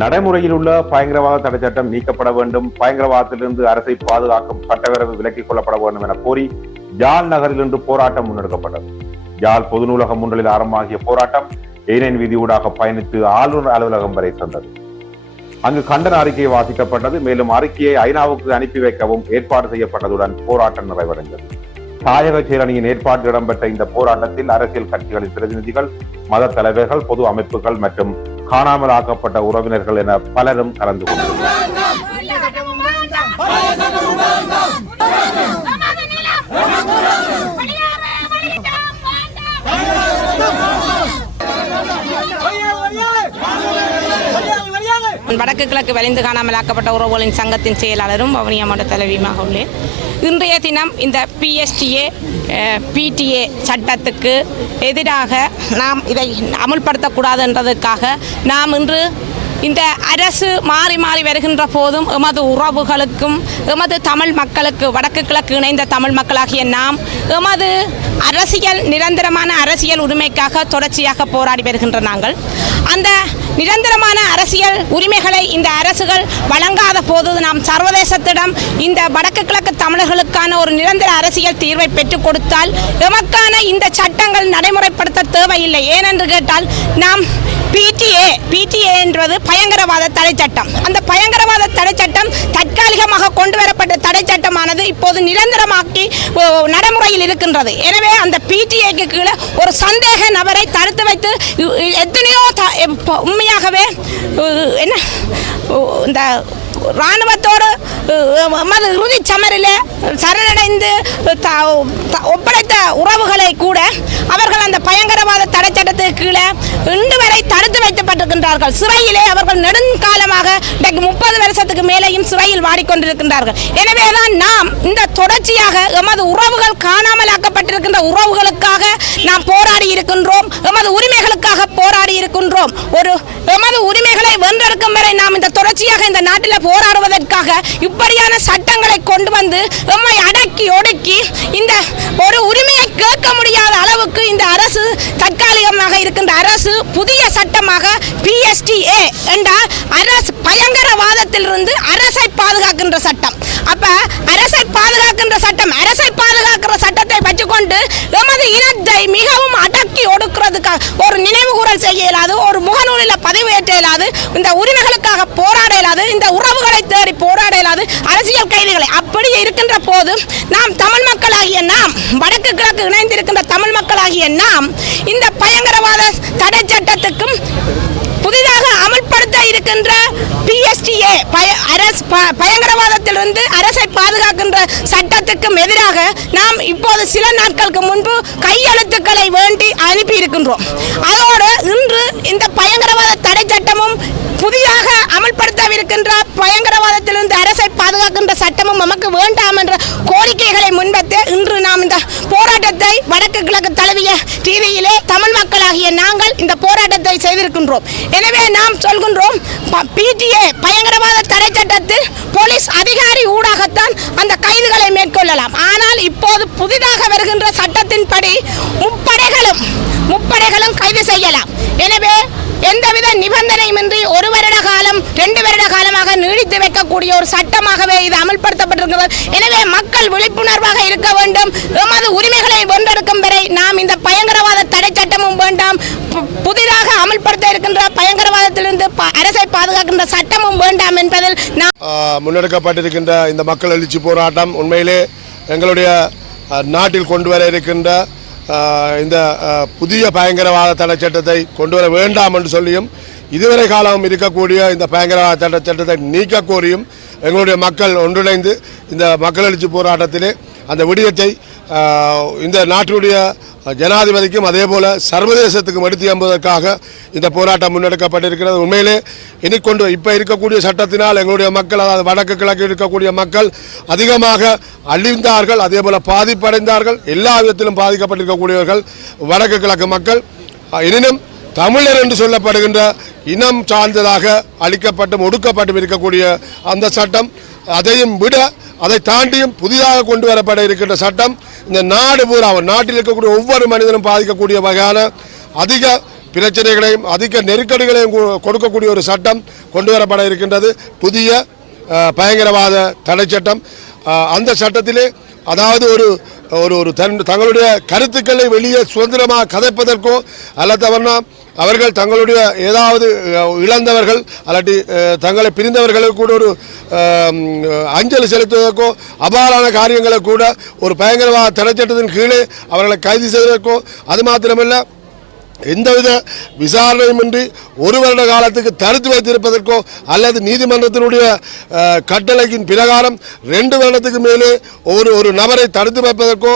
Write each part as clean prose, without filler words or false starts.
நடைமுறையில் உள்ள பயங்கரவாத தடை சட்டம் நீக்கப்பட வேண்டும், பயங்கரவாதத்திலிருந்து அரசை பாதுகாக்கும் சட்டவிரைவு விலக்கிக் கொள்ளப்பட வேண்டும் என கோரி யாழ் நகரில் இன்று போராட்டம் முன்னெடுக்கப்பட்டது. யாழ் பொது நூலகம் முன்னிலையில் ஆரம்பமாகிய போராட்டம் ஏனையின் வீதியூடாக பயணித்து ஆளுநர் அலுவலகம் வரை சென்றது. அங்கு கண்டன அறிக்கை வாசிக்கப்பட்டது. மேலும் அறிக்கையை ஐநாவுக்கு அனுப்பி வைக்கவும் ஏற்பாடு செய்யப்பட்டதுடன் போராட்டம் நிறைவடைந்தது. தாயக செயலணியின் ஏற்பாட்டில் இடம்பெற்ற இந்த போராட்டத்தில் அரசியல் கட்சிகளின் பிரதிநிதிகள், மத தலைவர்கள், பொது அமைப்புகள் மற்றும் காணாமல் ஆக்கப்பட்ட உறவினர்கள் என பலரும் கலந்து கொண்டனர். வடக்கு கிழக்கு வலிந்து காணாமலாக்கப்பட்ட உறவுகளின் சங்கத்தின் செயலாளரும் வவுனியா மாவட்ட தலைவியுமாக உள்ளேன். இன்றைய தினம் இந்த பிடிஏ சட்டத்துக்கு எதிராக நாம் இதை அமுல்படுத்தக்கூடாது என்றதுக்காக நாம் இன்று இந்த அரசு மாறி மாறி வருகின்ற போதும் எமது உறவுகளுக்கும் எமது தமிழ் மக்களுக்கு வடக்கு கிழக்கு இணைந்த தமிழ் மக்களாகிய நாம் எமது அரசியல் நிரந்தரமான அரசியல் உரிமைக்காக தொடர்ச்சியாக போராடி வருகின்ற நாங்கள் அந்த நிரந்தரமான அரசியல் உரிமைகளை இந்த அரசுகள் வழங்காத போது நாம் சர்வதேசத்திடம் இந்த வடக்கு கிழக்கு தமிழர்களுக்கான ஒரு நிரந்தர அரசியல் தீர்வை பெற்றுக் கொடுத்தால் எமக்கான இந்த சட்டங்கள் நடைமுறைப்படுத்த தேவையில்லை. ஏனென்று கேட்டால் நாம் பிடிஏ என்பது பயங்கரவாத தடை சட்டம். அந்த பயங்கரவாத தடை சட்டம் தற்காலிகமாக கொண்டு வரப்பட்ட தடை சட்டமானது இப்போது நிரந்தரமாக்கி நடைமுறையில் இருக்கின்றது. எனவே அந்த பிடிஏக்கு கீழே ஒரு சந்தேக நபரை தடுத்து வைத்து எத்தனையோ உண்மையாகவே என்ன இந்த இராணுவத்தோடு இறுதி சமரில் சரணடைந்து ஒப்படைத்த உறவுகளை கூட அவர்கள் அந்த பயங்கரவாத தடை சட்டத்துக்கு கீழே இன்று வரை தடுத்து வைக்கப்பட்டிருக்கின்றார்கள். சிறையிலே அவர்கள் நெடுங்காலமாக 30 வருஷத்துக்கு மேலேயும் சிறையில் வாடிக்கொண்டிருக்கின்றார்கள். எனவேதான் நாம் இந்த தொடர்ச்சியாக எமது உறவுகள் காணாமலாக்கப்பட்டிருக்கின்ற உறவுகளுக்காக நாம் போராடி இருக்கின்றோம். எமது உரிமைகளுக்காக போராடி இருக்கின்றோம். எமது உரிமைகளை வென்றெடுக்கும் வரை நாம் இந்த தொடர்ச்சியாக இந்த நாட்டில் போராடுவதற்காக இப்படியான சட்டங்களை கொண்டு வந்து எம்மை அடக்கி ஒடுக்கி இந்த ஒரு உரிமையை கேட்க முடியாத அளவுக்கு இந்த அரசு தற்காலிகமாக இருக்கின்ற அரசு புதிய சட்டமாக பிஎஸ்டிஏ என்ற அரசு பயங்கரவாதத்திலிருந்து அரசை பாதுகாக்கின்ற சட்டம். அப்ப அரசை பாதுகாக்கின்ற சட்டம், அரசை பாதுகாக்கிற சட்டத்தை வச்சுக்கொண்டு எமது இனத்தை மிகவும் அடக்கி ஒடுக்கிறதுக்காக ஒரு நினைவு கூறல் செய்ய இயலாது, ஒரு முகநூலில் பதிவேற்ற இயலாது, இந்த உரிமைகளுக்காக போராட இயலாது, இந்த உறவுகளை தேடி போராட இயலாது, அரசியல் கைதிகளை அப்படி இருக்கின்ற போது நாம் தமிழ் மக்களாகிய நாம் வடக்கு கிழக்கு இணைந்திருக்கின்ற தமிழ் மக்களாகிய நாம் இந்த பயங்கரவாத தடை சட்டத்துக்கும் புதிதாக அமல்படுத்த இருக்கின்ற பிஎஸ்டிஏ பயங்கரவாதத்திலிருந்து அரசை பாதுகாக்கின்ற சட்டத்துக்கும் எதிராக நாம் இப்போது சில நாட்களுக்கு முன்பு கையெழுத்துக்களை வேண்டி அனுப்பி இருக்கின்றோம். அதோடு இன்று இந்த பயங்கரவாத தடை சட்டமும் புதிதாக அமல்படுத்தவிருக்கின்ற பயங்கரவாதத்திலிருந்து அரசை பாதுகாக்கின்ற சட்டமும் நமக்கு வேண்டாம் என்ற கோரிக்கைகளை முன்வைத்து இன்று நாம் இந்த போராட்டத்தை வடக்கு கிழக்கு தழுவிய டிவியிலே தமிழ் மக்களாகிய நாங்கள் இந்த போராட்டத்தை செய்திருக்கின்றோம். எனவே நாம் சொல்கின்றோம், பிடிஏ பயங்கரவாத தடை சட்டத்தில் போலீஸ் அதிகாரி ஊடாகத்தான் அந்த கைதுகளை மேற்கொள்ளலாம். ஆனால் இப்போது புதிதாக வருகின்ற சட்டத்தின்படி முப்படைகளும் கைது செய்யலாம். எனவே எந்தவித நிபந்தனையுமின்றி 1 வருட காலம் 2 வருட காலமாக நீடித்து வைக்கக்கூடிய ஒரு சட்டமாகவே இது அமல்படுத்தப்பட்டிருக்கிறது. எனவே மக்கள் விழிப்புணர்வாக இருக்க வேண்டும். எமது உரிமைகளை வென்றெடுக்கும் வரை நாம் இந்த பயங்கரவாத தடை சட்டமும் வேண்டாம், புதிதாக அமல்படுத்த இருக்கின்ற பயங்கரவாதத்திலிருந்து அரசை பாதுகாக்கின்ற சட்டமும் வேண்டாம் என்பதில் முன்னெடுக்கப்பட்டிருக்கின்ற இந்த மக்கள் எழுச்சி போராட்டம் உண்மையிலே எங்களுடைய நாட்டில் கொண்டு வர இருக்கின்ற இந்த புதிய பயங்கரவாத தடை சட்டத்தை கொண்டு வர வேண்டாம் என்று சொல்லியும் இதுவரை காலம் இருக்கக்கூடிய இந்த பயங்கரவாத தடை சட்டத்தை நீக்க கோரியும் எங்களுடைய மக்கள் ஒன்றிணைந்து இந்த மக்கள் எழுச்சி போராட்டத்திலே அந்த விடயத்தை இந்த நாட்டுடைய ஜனாதிபதிக்கும் அதே போல சர்வதேசத்துக்கும் எடுத்து என்பதற்காக இந்த போராட்டம் முன்னெடுக்கப்பட்டிருக்கிறது. உண்மையிலே இப்போ இருக்கக்கூடிய சட்டத்தினால் எங்களுடைய மக்கள், அதாவது வடக்கு கிழக்கு இருக்கக்கூடிய மக்கள் அதிகமாக அழிந்தார்கள், அதே போல பாதிப்படைந்தார்கள். எல்லா விதத்திலும் பாதிக்கப்பட்டிருக்கக்கூடியவர்கள் வடக்கு கிழக்கு மக்கள். எனினும் தமிழர் என்று சொல்லப்படுகின்ற இனம் சார்ந்ததாக அளிக்கப்பட்டும் ஒடுக்கப்பட்டும் இருக்கக்கூடிய அந்த சட்டம், அதையும் விட அதை தாண்டியும் புதிதாக கொண்டு வரப்பட இருக்கின்ற சட்டம் இந்த நாடு பூரா நாட்டில் இருக்கக்கூடிய ஒவ்வொரு மனிதனும் பாதிக்கக்கூடிய வகையான அதிக பிரச்சனைகளையும் அதிக நெருக்கடிகளையும் கொடுக்கக்கூடிய ஒரு சட்டம் கொண்டு வரப்பட இருக்கின்றது, புதிய பயங்கரவாத தடை சட்டம். அந்த சட்டத்திலே அதாவது ஒரு தங்களுடைய கருத்துக்களை வெளியே சுதந்திரமாக கதைப்பதற்கோ அல்லது அவர்கள் தங்களுடைய ஏதாவது இழந்தவர்கள் அல்லது தங்களை பிரிந்தவர்களுக்கு கூட ஒரு அஞ்சலி செலுத்துவதற்கோ அபாரான காரியங்களை கூட ஒரு பயங்கரவாத தடை சட்டத்தின் கீழே அவர்களை கைது செய்வதற்கோ, அது மாத்திரமல்ல எந்தவித விசாரணையுமின்றி 1 வருட காலத்துக்கு தடுத்து வைத்திருப்பதற்கோ அல்லது நீதிமன்றத்தினுடைய கட்டளையின் பிரகாரம் 2 வருடத்துக்கு மேலே ஒரு நபரை தடுத்து வைப்பதற்கோ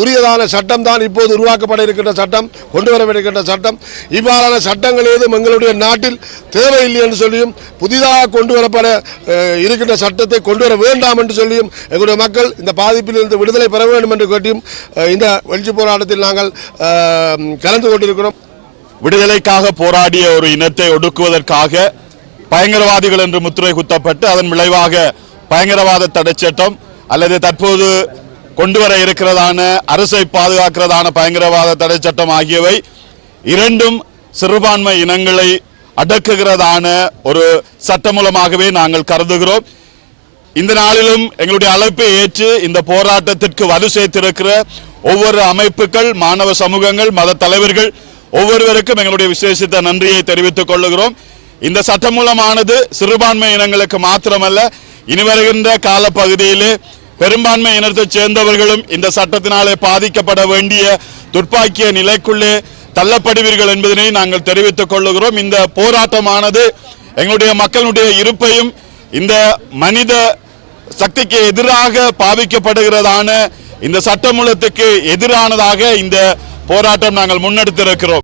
உரியதான சட்டம் தான் இப்போது உருவாக்கப்பட இருக்கின்ற சட்டம், கொண்டு வரவிருக்கின்ற சட்டம். இவ்வாறான சட்டங்கள் ஏதும் எங்களுடைய நாட்டில் தேவையில்லை என்று சொல்லியும் புதிதாக கொண்டு வரப்பட இருக்கின்ற சட்டத்தை கொண்டு வர வேண்டாம் என்று சொல்லியும் எங்களுடைய மக்கள் இந்த பாதிப்பில் இருந்து விடுதலை பெற வேண்டும் என்று கேட்டியும் இந்த எழுச்சி போராட்டத்தில் நாங்கள் கலந்து கொண்டிருக்கிறோம். விடுதலைக்காக போராடிய ஒரு இனத்தை ஒடுக்குவதற்காக பயங்கரவாதிகள் என்று முத்திரை குத்தப்பட்டு அதன் விளைவாக பயங்கரவாத தடை சட்டம் அல்லது தற்போது கொண்டு வர இருக்கிறதான அரசை பாதுகாக்கிறதான பயங்கரவாத தடை சட்டம் ஆகியவை இரண்டும் சிறுபான்மை இனங்களை அடக்குகிறதான ஒரு சட்டம் மூலமாகவே நாங்கள் கருதுகிறோம். இந்த நாளிலும் எங்களுடைய அழைப்பை ஏற்று இந்த போராட்டத்திற்கு வலு சேர்த்திருக்கிற ஒவ்வொரு அமைப்புகள், மாணவ சமூகங்கள், மத தலைவர்கள் ஒவ்வொருவருக்கும் எங்களுடைய விசேஷித்த நன்றியை தெரிவித்துக் கொள்ளுகிறோம். இந்த சட்டமூலமானது சிறுபான்மை இனங்களுக்கு மாத்திரமல்ல, இனி வருகின்ற காலப்பகுதியிலே பெரும்பான்மை இனத்தைச் சேர்ந்தவர்களும் இந்த சட்டத்தினாலே பாதிக்கப்பட வேண்டிய துர்ப்பாக்கிய நிலைக்குள்ளே தள்ளப்படுவீர்கள் என்பதனை நாங்கள் தெரிவித்துக் கொள்ளுகிறோம். இந்த போராட்டமானது எங்களுடைய மக்களுடைய இருப்பையும் இந்த மனித சக்திக்கு எதிராக பாவிக்கப்படுகிறதான இந்த சட்டமூலத்துக்கு எதிரானதாக இந்த போராட்டம் நாங்கள் முன்னெடுத்திருக்கிறோம்.